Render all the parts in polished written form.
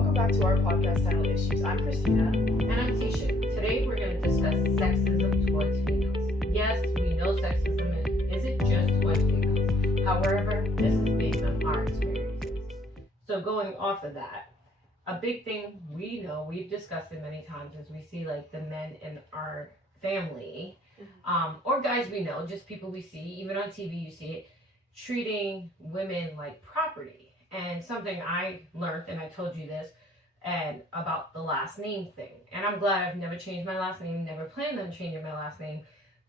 welcome back to our podcast titled Issues. I'm Christina. And I'm Tisha. Today we're going to discuss sexism towards females. Yes, we know sexism isn't just towards females. However, this is based on our experiences. So going off of that, a big thing we know, we've discussed it many times, is we see like the men in our family, or guys we know, just people we see, even on TV you see it, treating women like property. And something I learned, and I told you this, and about the last name thing. And I'm glad I've never changed my last name, never planned on changing my last name.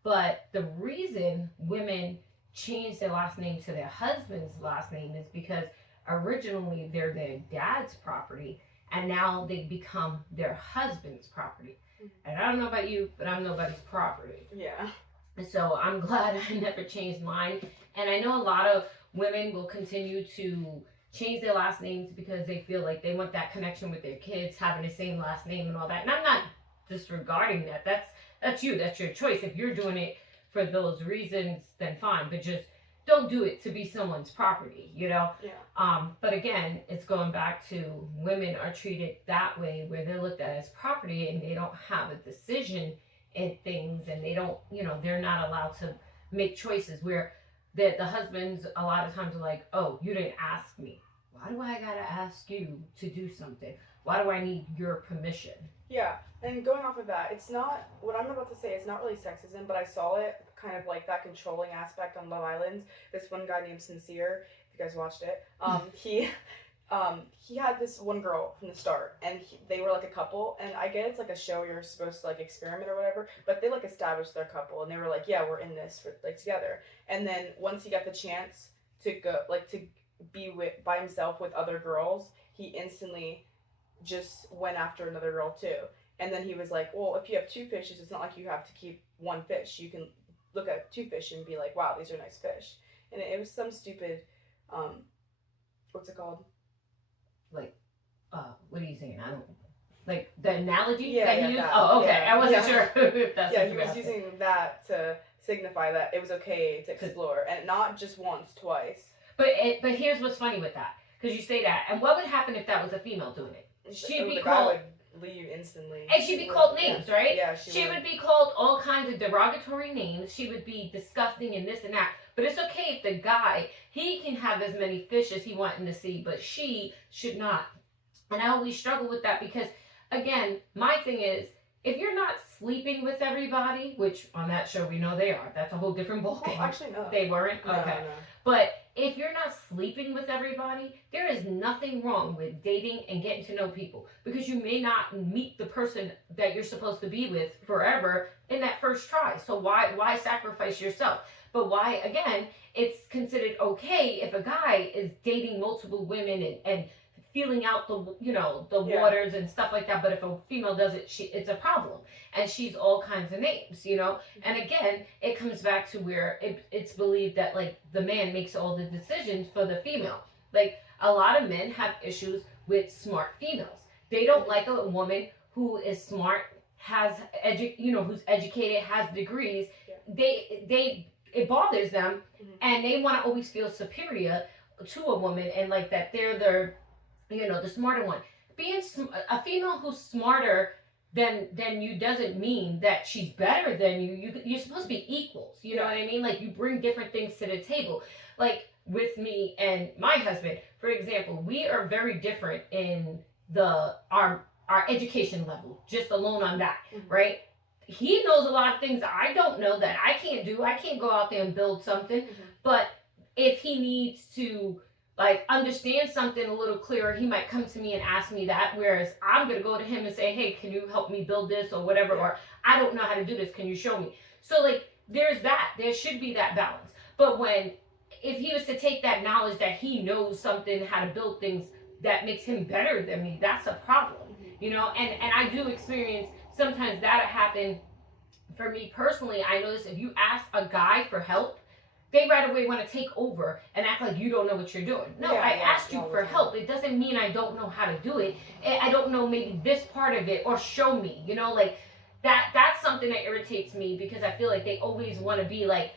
But the reason women change their last name to their husband's last name is because originally they're their dad's property, and now they become their husband's property. And I don't know about you, but I'm nobody's property. Yeah. And so I'm glad I never changed mine. And I know a lot of women will continue to change their last names because they feel like they want that connection with their kids, having the same last name and all that. And I'm not disregarding that. That's you. That's your choice. If you're doing it for those reasons, then fine. But just don't do it to be someone's property, you know? Yeah. But again, it's going back to women are treated that way, where they're looked at as property and they don't have a decision in things, and they don't, they're not allowed to make choices, where the husbands a lot of times are like, oh, you didn't ask me. Why do I gotta ask you to do something? Why do I need your permission? Yeah, and going off of that, it's not, what I'm about to say is not really sexism, but I saw it kind of like that controlling aspect on Love Island. This one guy named Sincere, if you guys watched it, he had this one girl from the start, and they were like a couple, and I get it's like a show where you're supposed to like experiment or whatever, but they like established their couple, and they were like, yeah, we're in this for like together. And then once he got the chance to go like to be by himself with other girls, he instantly just went after another girl too. And then he was like, well, if you have two fishes, it's not like you have to keep one fish. You can look at two fish and be like, wow, these are nice fish. And it was some stupid what's it called? Like, what are you saying? I don't, like the analogy that he used? That. Oh, okay. Yeah. I wasn't sure if that's what he you was asking. using that to signify that it was okay to explore, and not just once, twice. But here's what's funny with that, because you say that, and what would happen if that was a female doing it? She'd be the called, guy would leave instantly, and she'd be called names, right? Yeah, she would be called all kinds of derogatory names. She would be disgusting and this and that. But it's okay if the guy, he can have as many fish as he wants in the sea, but she should not. And I always struggle with that because, again, my thing is, if you're not sleeping with everybody, which on that show we know they are, that's a whole different ballgame. Well, actually, no. They weren't? No, okay. No. But if you're not sleeping with everybody, there is nothing wrong with dating and getting to know people, because you may not meet the person that you're supposed to be with forever in that first try. So why sacrifice yourself? But why, again, it's considered okay if a guy is dating multiple women and feeling out the waters and stuff like that. But if a female does it, it's a problem, and she's all kinds of names, And again, it comes back to where it's believed that like the man makes all the decisions for the female. Like a lot of men have issues with smart females. They don't like a woman who is smart, who's educated, has degrees. Yeah. It bothers them, and they want to always feel superior to a woman, and like that they're the smarter one. Being a female who's smarter than you doesn't mean that she's better than you. You're supposed to be equals. You know what I mean? Like you bring different things to the table. Like with me and my husband, for example, we are very different in our education level, just alone on that, right? He knows a lot of things I don't know that I can't do. I can't go out there and build something. But if he needs to like understand something a little clearer, he might come to me and ask me that, whereas I'm going to go to him and say, hey, can you help me build this or whatever, or I don't know how to do this, can you show me? So like there's that, there should be that balance. But if he was to take that knowledge that he knows something, how to build things that makes him better than me, that's a problem, and I do experience sometimes that happen. For me personally, I notice if you ask a guy for help, they right away want to take over and act like you don't know what you're doing. No, I asked you for help. It doesn't mean I don't know how to do it. I don't know maybe this part of it, or show me, like that's something that irritates me, because I feel like they always want to be like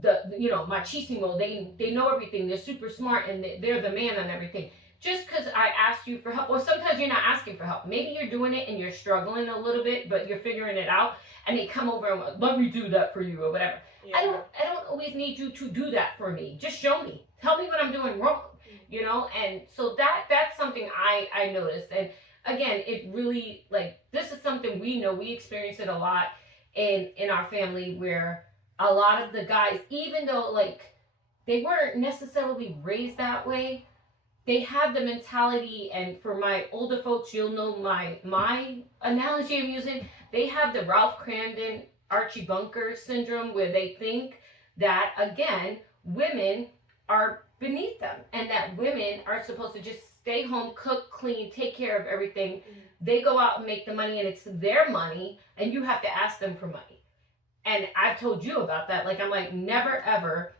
machismo. They know everything. They're super smart and they're the man on everything. Just because because I asked you for help, or sometimes you're not asking for help. Maybe you're doing it and you're struggling a little bit, but you're figuring it out, and they come over and let me do that for you or whatever. Yeah. I don't always need you to do that for me. Just show me. Tell me what I'm doing wrong. You know, and so that's something I noticed. And again, it really, like, this is something we know. We experience it a lot in our family, where a lot of the guys, even though like they weren't necessarily raised that way, they have the mentality. And for my older folks, you'll know my analogy I'm using. They have the Ralph Cramden, Archie Bunker syndrome, where they think that, again, women are beneath them, and that women are supposed to just stay home, cook, clean, take care of everything. They go out and make the money, and it's their money, and you have to ask them for money. And I've told you about that. Like, I'm like, never ever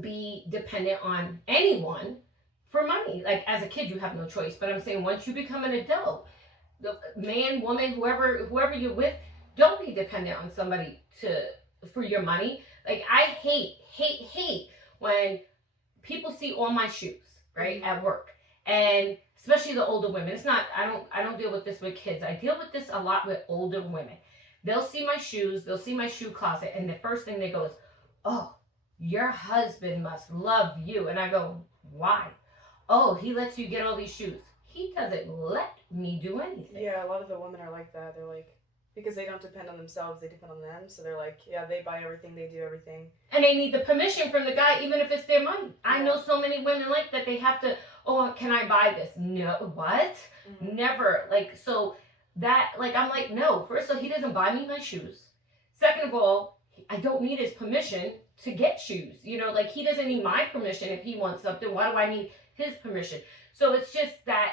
be dependent on anyone for money. Like, as a kid, you have no choice. But I'm saying, once you become an adult, the man, woman, whoever you're with, don't be dependent on somebody for your money. Like, I hate when people see all my shoes, right, at work. And especially the older women. It's not, I don't deal with this with kids. I deal with this a lot with older women. They'll see my shoes, they'll see my shoe closet, and the first thing they go is, oh, your husband must love you. And I go, why? Oh, he lets you get all these shoes. He doesn't let me do anything. Yeah, a lot of the women are like that. They're like, because they don't depend on themselves, they depend on them. So they're like, yeah, they buy everything, they do everything. And they need the permission from the guy, even if it's their money. Yeah. I know so many women like that. They have to, oh, can I buy this? No, what? Mm-hmm. Never. Like, so that, like, I'm like, no. First of all, he doesn't buy me my shoes. Second of all, I don't need his permission to get shoes. You know, like, he doesn't need my permission if he wants something. Why do I need his permission? So it's just that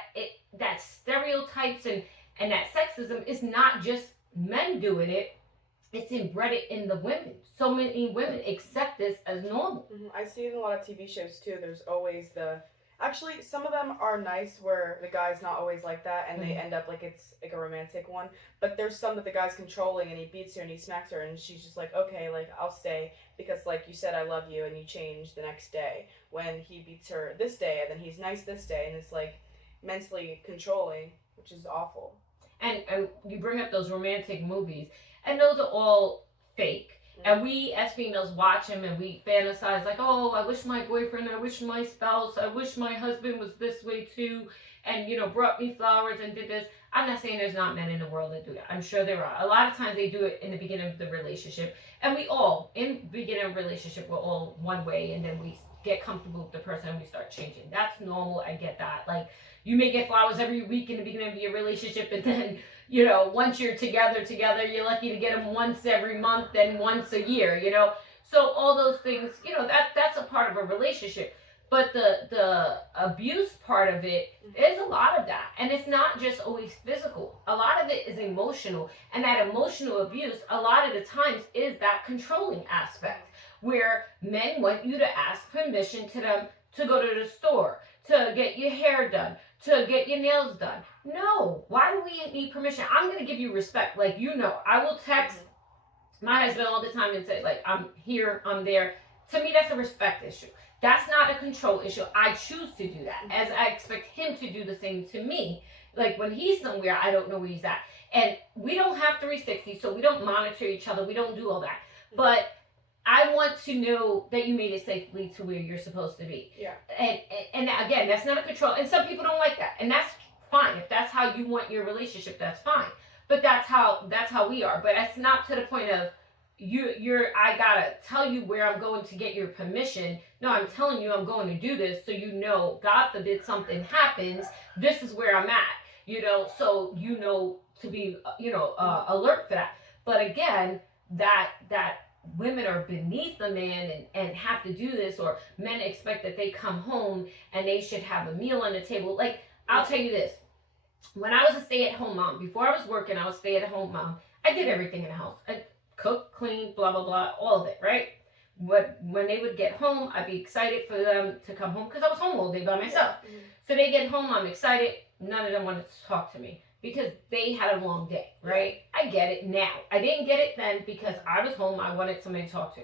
that stereotypes and that sexism is not just men doing it, it's inbred in the women. So many women accept this as normal. Mm-hmm. I see it in a lot of TV shows too. There's always actually, some of them are nice where the guy's not always like that and they end up like it's like a romantic one. But there's some that the guy's controlling and he beats her and he smacks her and she's just like, okay, like, I'll stay because, like, you said I love you, and you change the next day when he beats her this day and then he's nice this day, and it's like mentally controlling, which is awful. And you bring up those romantic movies, and those are all fake. And we as females watch them and we fantasize like, oh, I wish my boyfriend, I wish my spouse, I wish my husband was this way too, and, you know, brought me flowers and did this. I'm not saying there's not men in the world that do that. I'm sure there are. A lot of times they do it in the beginning of the relationship. And we all, in the beginning of the relationship, we're all one way, and then we get comfortable with the person and we start changing. That's normal. I get that. Like, you may get flowers every week in the beginning of your relationship, and then, you know, once you're together, you're lucky to get them once every month and once a year, you know. So all those things, you know, that's a part of a relationship. But the abuse part of it is a lot of that. And it's not just always physical. A lot of it is emotional. And that emotional abuse, a lot of the times, is that controlling aspect, where men want you to ask permission to them to go to the store, to get your hair done, to get your nails done. No. Why do we need permission? I'm going to give you respect. Like, you know, I will text my husband all the time and say, like, I'm here, I'm there. To me, that's a respect issue. That's not a control issue. I choose to do that, as I expect him to do the same to me. Like, when he's somewhere, I don't know where he's at. And we don't have 360, so we don't monitor each other. We don't do all that. But I want to know that you made it safely to where you're supposed to be. Yeah. And again, that's not a control. And some people don't like that. And that's fine. If that's how you want your relationship, that's fine. But that's how we are. But it's not to the point of I gotta tell you where I'm going to get your permission. No, I'm telling you I'm going to do this, so you know, God forbid something happens, this is where I'm at, you know, so you know to be, alert for that. But again, that women are beneath the man and have to do this, or men expect that they come home and they should have a meal on the table. Like, I'll tell you this, when I was a stay-at-home mom, before I was working, I was a stay-at-home mom, I did everything in the house. I cook, clean, blah, blah, blah, all of it, right? But when they would get home, I'd be excited for them to come home because I was home all day by myself. Mm-hmm. So they get home, I'm excited. None of them wanted to talk to me because they had a long day, right? I get it now. I didn't get it then because I was home. I wanted somebody to talk to.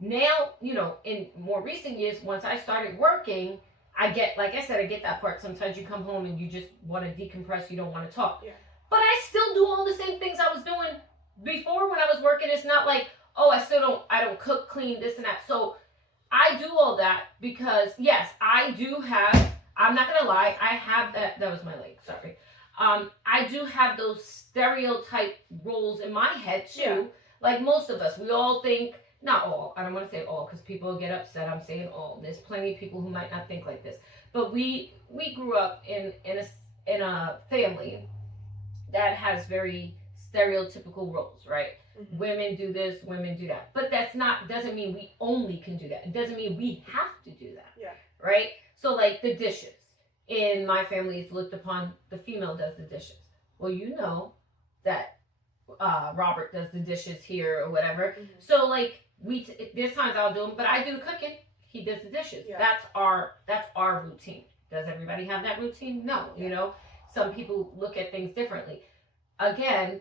Now, you know, in more recent years, once I started working, I get, like I said, I get that part. Sometimes you come home and you just want to decompress. You don't want to talk. Yeah. But I still do all the same things I was doing before when I was working. It's not like, oh, I don't cook, clean, this and that. So I do all that because, yes, I do have, I'm not going to lie, I have that was my leg, sorry. I do have those stereotype roles in my head too. Yeah. Like most of us, we all think, not all, I don't want to say all because people get upset. I'm saying all. There's plenty of people who might not think like this. But we grew up in a family that has very stereotypical roles, right? Mm-hmm. Women do this, women do that. But doesn't mean we only can do that. It doesn't mean we have to do that. Yeah. Right? So like the dishes. In my family, it's looked upon the female does the dishes. Well, you know that Robert does the dishes here or whatever. Mm-hmm. So like there's times I'll do them, but I do the cooking. He does the dishes. Yeah. That's our routine. Does everybody have that routine? No. Yeah. You know, some people look at things differently. Again,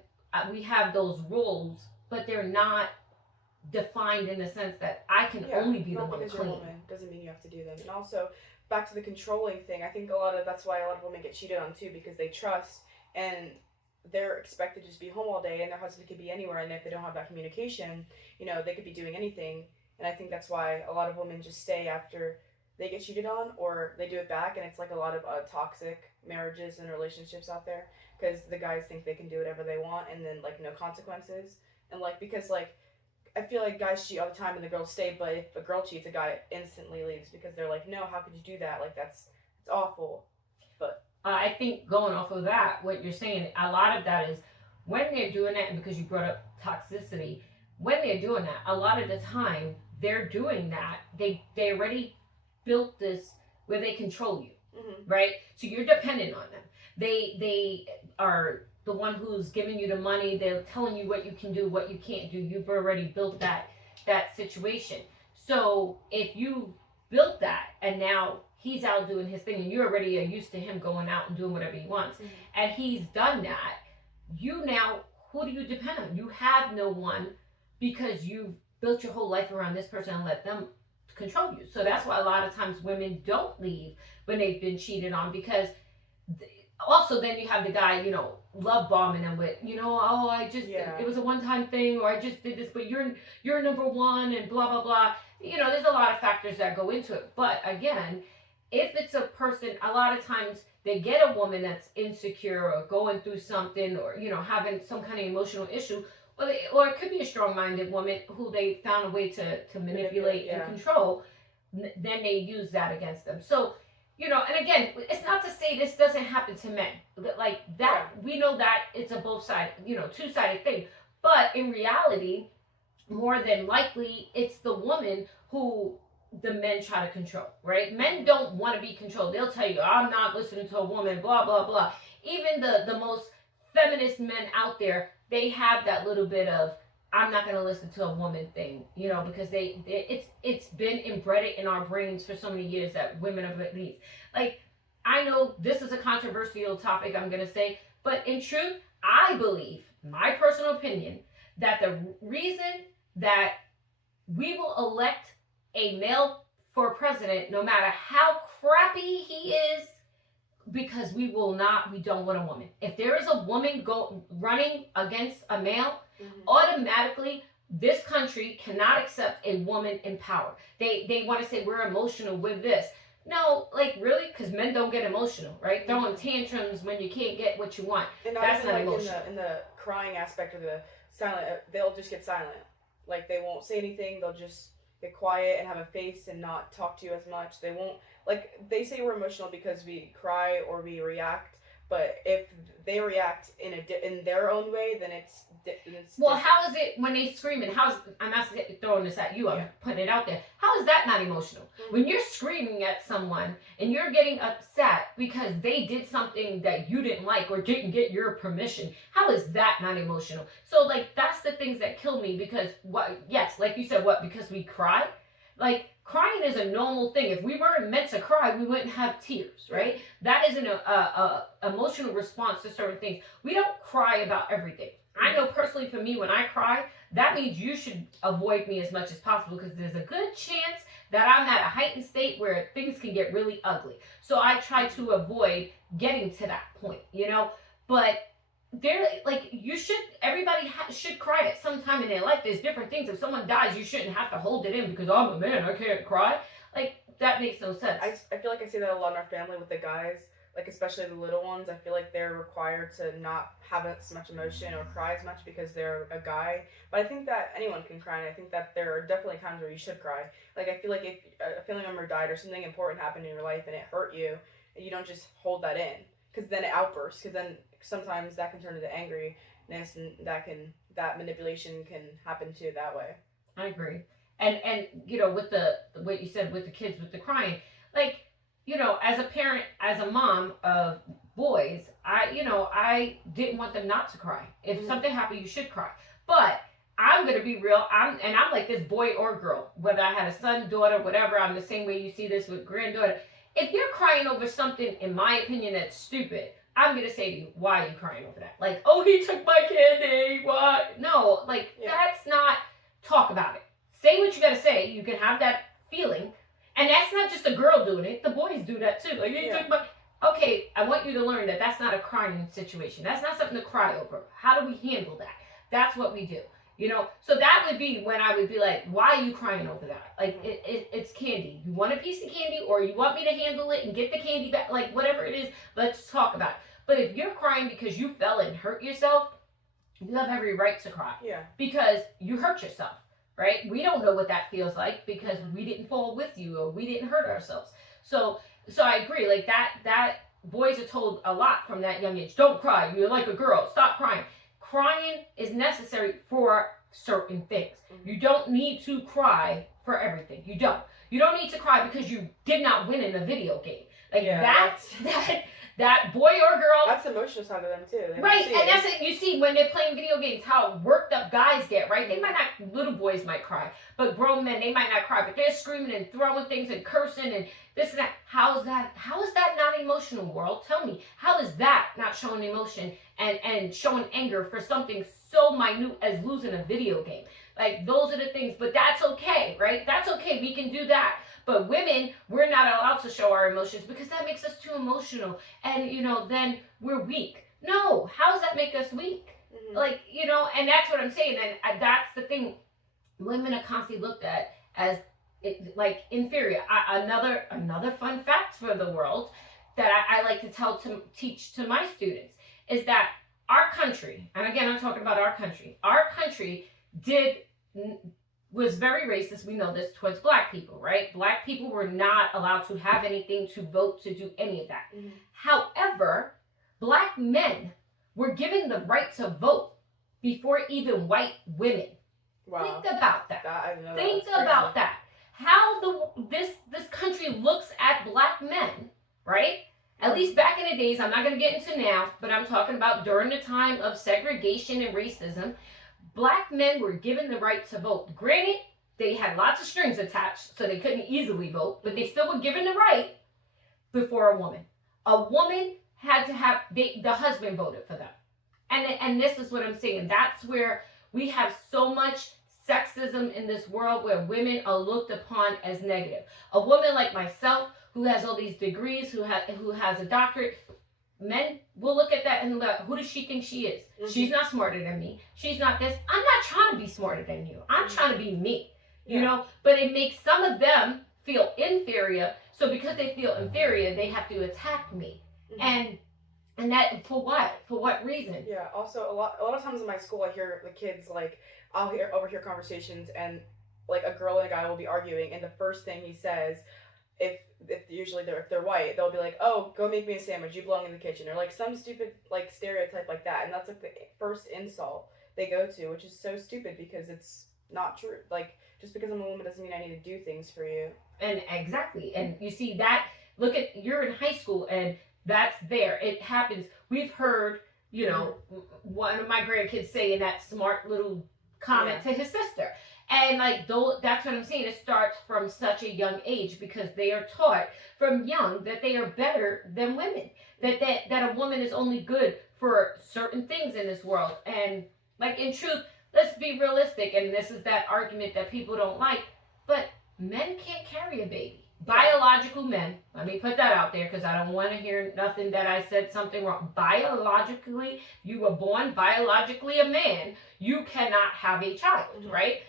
we have those roles, but they're not defined in the sense that I can only be the one clean. You're a woman doesn't mean you have to do them. And also, back to the controlling thing, I think that's why a lot of women get cheated on too, because they trust and they're expected to just be home all day, and their husband could be anywhere, and if they don't have that communication, you know, they could be doing anything. And I think that's why a lot of women just stay after they get cheated on, or they do it back, and it's like a lot of toxic marriages and relationships out there, because the guys think they can do whatever they want, and then like no consequences, and like because like I feel like guys cheat all the time and the girls stay, but if a girl cheats, a guy instantly leaves because they're like, no, how could you do that? Like it's awful. But I think going off of that, what you're saying, a lot of that is when they're doing that, and because you brought up toxicity, when they're doing that, a lot of the time they're doing that, they already built this where they control you, mm-hmm. right? So you're dependent on them. They are the one who's giving you the money. They're telling you what you can do, what you can't do. You've already built that situation. So if you built that and now he's out doing his thing and you already are used to him going out and doing whatever he wants, mm-hmm. and he's done that, you now, who do you depend on? You have no one, because you've built your whole life around this person and let them control you. So that's why a lot of times women don't leave when they've been cheated on, because also then you have the guy, you know, love bombing them with, you know, oh, it was a one-time thing, or I just did this, but you're number one, and blah, blah, blah. You know, there's a lot of factors that go into it. But again, if it's a person, a lot of times they get a woman that's insecure or going through something, or, you know, having some kind of emotional issue, or it could be a strong-minded woman who they found a way to manipulate and control, then they use that against them. So, you know, and again, it's not to say this doesn't happen to men. Like that, we know that it's a both-sided, you know, two-sided thing. But in reality, more than likely, it's the woman who the men try to control, right? Men don't want to be controlled. They'll tell you, I'm not listening to a woman, blah, blah, blah. Even the most feminist men out there, they have that little bit of, I'm not going to listen to a woman thing, you know, because it's been embedded in our brains for so many years that women are beneath. Like, I know this is a controversial topic, I'm going to say, but in truth, I believe, my personal opinion, that the reason that we will elect a male for president, no matter how crappy he is, because we don't want a woman. If there is a woman running against a male, mm-hmm. automatically this country cannot accept a woman in power. They want to say we're emotional with this. No, like really, because men don't get emotional, right? Mm-hmm. Throwing tantrums when you can't get what you want. And that's not like emotional. In the crying aspect of the silent, they'll just get silent. Like they won't say anything. They'll just get quiet and have a face and not talk to you as much. They won't, like, they say we're emotional because we cry or we react, but if they react in their own way, then it's well, how is it when they scream? And I'm asking, throwing this at you, I'm putting it out there. How is that not emotional? Mm-hmm. When you're screaming at someone and you're getting upset because they did something that you didn't like or didn't get your permission, how is that not emotional? So, like, that's the things that kill me, because like you said, because we cry? Like, crying is a normal thing. If we weren't meant to cry, we wouldn't have tears, right? That is an emotional response to certain things. We don't cry about everything. I know personally for me, when I cry, that means you should avoid me as much as possible, because there's a good chance that I'm at a heightened state where things can get really ugly. So I try to avoid getting to that point, but there, like, everybody should cry at some time in their life. There's different things. If someone dies, you shouldn't have to hold it in because I'm a man, I can't cry. Like, that makes no sense. I feel like I see that a lot in our family with the guys, like especially the little ones. I feel like they're required to not have as much emotion or cry as much because they're a guy. But I think that anyone can cry, and I think that there are definitely times where you should cry. Like, I feel like if a family member died or something important happened in your life and it hurt you, you don't just hold that in, because then it outbursts. Because then sometimes that can turn into angriness, and that manipulation can happen too that way. I agree. And with what you said with the kids with the crying, like, as a parent, as a mom of boys, I didn't want them not to cry. If something happened, you should cry. But I'm gonna be real. I'm like this, boy or girl, whether I had a son, daughter, whatever. I'm the same way you see this with granddaughter. If you're crying over something, in my opinion, that's stupid, I'm gonna say to you, why are you crying over that? Like, oh, he took my candy. What? No, like, that's not. Talk about it. Say what you gotta say. You can have that feeling. And that's not just a girl doing it. The boys do that too. Like, he took my... Okay, I want you to learn that that's not a crying situation. That's not something to cry over. How do we handle that? That's what we do. So that would be when I would be like, why are you crying over that? Like, it's candy. You want a piece of candy, or you want me to handle it and get the candy back? Like, whatever it is, let's talk about it. But if you're crying because you fell and hurt yourself, you have every right to cry. Yeah. Because you hurt yourself. Right? We don't know what that feels like because we didn't fall with you or we didn't hurt ourselves. So I agree. Like, that boys are told a lot from that young age. Don't cry. You're like a girl. Stop crying. Crying is necessary for certain things. You don't need to cry for everything. You don't. You don't need to cry because you did not win in a video game. Like, that boy or girl. That's the emotional side of them too. Right, and that's it. You see when they're playing video games, how worked up guys get, right? They might not, little boys might cry, but grown men, they might not cry, but they're screaming and throwing things and cursing and this and that. How is that not emotional, world? Tell me, how is that not showing emotion and showing anger for something so minute as losing a video game? Like, those are the things, but that's okay, right? That's okay, we can do that. But women, we're not allowed to show our emotions because that makes us too emotional. And, then we're weak. No, how does that make us weak? Mm-hmm. Like, and that's what I'm saying. And that's the thing. Women are constantly looked at as, like, inferior. Another fun fact for the world that I like to teach to my students is that our country, and again, I'm talking about our country was very racist, we know this, towards black people, right? Black people were not allowed to have anything, to vote, to do any of that. Mm-hmm. However, black men were given the right to vote before even white women. Wow. Think about that. Think about that. How this country looks at black men, right? At least back in the days, I'm not going to get into now, but I'm talking about during the time of segregation and racism. Black men were given the right to vote. Granted, they had lots of strings attached, so they couldn't easily vote, but they still were given the right before a woman. A woman had to have, the husband voted for them. And this is what I'm saying. That's where we have so much sexism in this world where women are looked upon as negative. A woman like myself, who has all these degrees, who has a doctorate, men will look at that and look, who does she think she is? Mm-hmm. She's not smarter than me. She's not this. I'm not trying to be smarter than you. I'm trying to be me, you know? But it makes some of them feel inferior. So because they feel inferior, they have to attack me. Mm-hmm. And that, for what? For what reason? Yeah, also a lot of times in my school, I hear the kids, like, I'll overhear conversations and, like, a girl and a guy will be arguing, and the first thing he says, if they're white, they'll be like, oh, go make me a sandwich, you belong in the kitchen, or like some stupid, like, stereotype like that. And that's like the first insult they go to, which is so stupid because it's not true. Like, just because I'm a woman doesn't mean I need to do things for you. And exactly. And you see that, look at, you're in high school and that's there. It happens. We've heard, one of my grandkids saying that smart little comment to his sister. And like, that's what I'm saying. It starts from such a young age because they are taught from young that they are better than women. That a woman is only good for certain things in this world. And like, in truth, let's be realistic. And this is that argument that people don't like. But men can't carry a baby. Biological men, let me put that out there because I don't want to hear nothing that I said something wrong. Biologically, you were born biologically a man. You cannot have a child, right?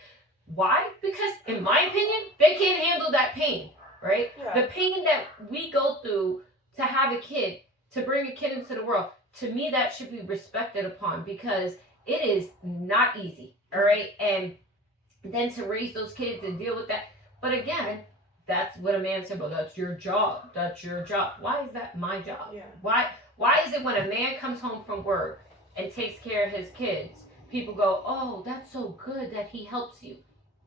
Why? Because in my opinion, they can't handle that pain, right? Yeah. The pain that we go through to have a kid, to bring a kid into the world, to me that should be respected upon because it is not easy, all right? And then to raise those kids and deal with that. But again, that's what a man said, well, that's your job. That's your job. Why is that my job? Yeah. Why is it when a man comes home from work and takes care of his kids, people go, oh, that's so good that he helps you.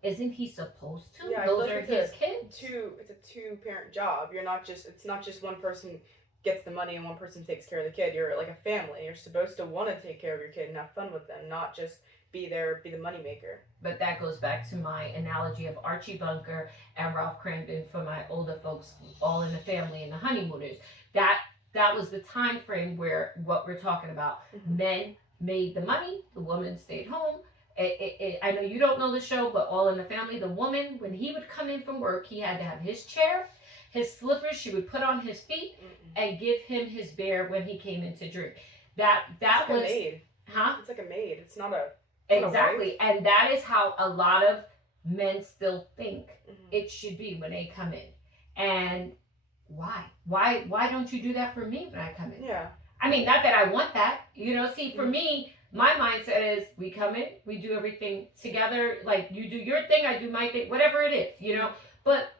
Isn't he supposed to? Yeah, those are his kids. It's a two-parent job. It's not just one person gets the money and one person takes care of the kid. You're like a family. You're supposed to want to take care of your kid and have fun with them, not just be the money maker. But that goes back to my analogy of Archie Bunker and Ralph Cramden for my older folks, All in the Family and the Honeymooners. That was the time frame where what we're talking about. Men made the money, the woman stayed home. I know you don't know the show, but All in the Family, the woman, when he would come in from work, he had to have his chair, his slippers she would put on his feet, and give him his beer when he came in to drink. That it's was like a maid. Huh? It's like a maid. It's not a exactly, and that is how a lot of men still think it should be when they come in. And why don't you do that for me when I come in? Yeah. I mean, not that I want that, see, for me, my mindset is we come in, we do everything together, like you do your thing, I do my thing, whatever it is, but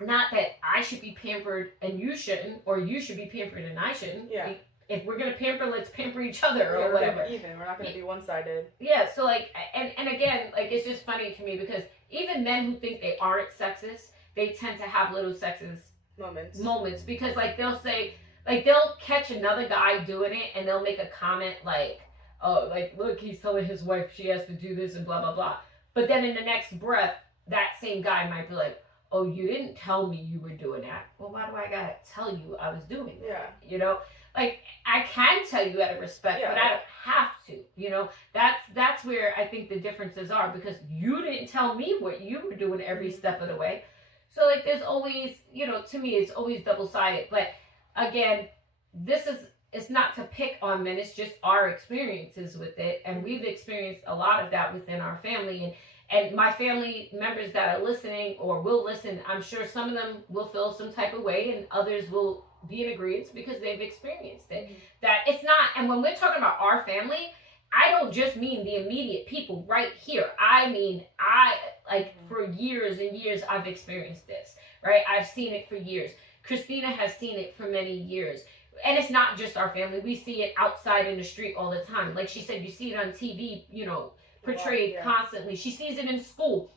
not that I should be pampered and you shouldn't, or you should be pampered and I shouldn't. Yeah. If we're going to pamper, let's pamper each other or whatever. We're not going to be one-sided. Yeah, so like, and again, like, it's just funny to me because even men who think they aren't sexist, they tend to have little sexist moments because like they'll say, like they'll catch another guy doing it and they'll make a comment like, oh, like, look, he's telling his wife she has to do this and blah, blah, blah. But then in the next breath, that same guy might be like, oh, you didn't tell me you were doing that. Well, why do I gotta tell you I was doing that? Yeah. Like, I can tell you out of respect, but I don't have to, That's where I think the differences are because you didn't tell me what you were doing every step of the way. So, like, there's always, to me, it's always double-sided. But, again, it's not to pick on men. It's just our experiences with it. And we've experienced a lot of that within our family. And my family members that are listening or will listen, I'm sure some of them will feel some type of way and others will be in agreement because they've experienced it. That it's not, and when we're talking about our family, I don't just mean the immediate people right here. I mean, for years and years, I've experienced this, right? I've seen it for years. Christina has seen it for many years. And it's not just our family. We see it outside in the street all the time. Like she said, you see it on TV, portrayed constantly. She sees it in school.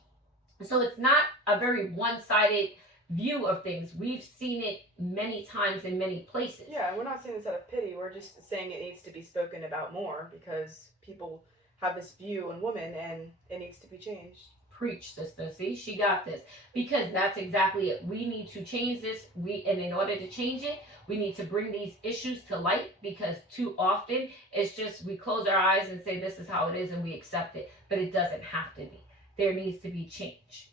So it's not a very one-sided view of things. We've seen it many times in many places. Yeah, and we're not saying this out of pity. We're just saying it needs to be spoken about more because people have this view on women and it needs to be changed. Preach, sister. See, she got this. Because that's exactly it. We need to change this. And in order to change it, we need to bring these issues to light because too often it's just we close our eyes and say this is how it is and we accept it. But it doesn't have to be. There needs to be change.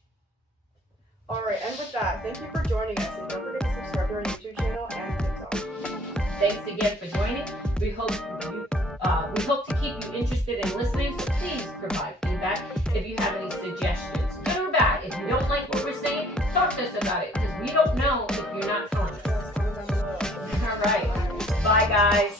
All right, and with that, thank you for joining us. And don't forget to subscribe to our YouTube channel and TikTok. Thanks again for joining. We hope to keep you interested in listening, so please provide feedback if you have any suggestions, good or bad. If you don't like what we're saying, talk to us about it because we don't know if you're not telling us. All right. Bye, guys.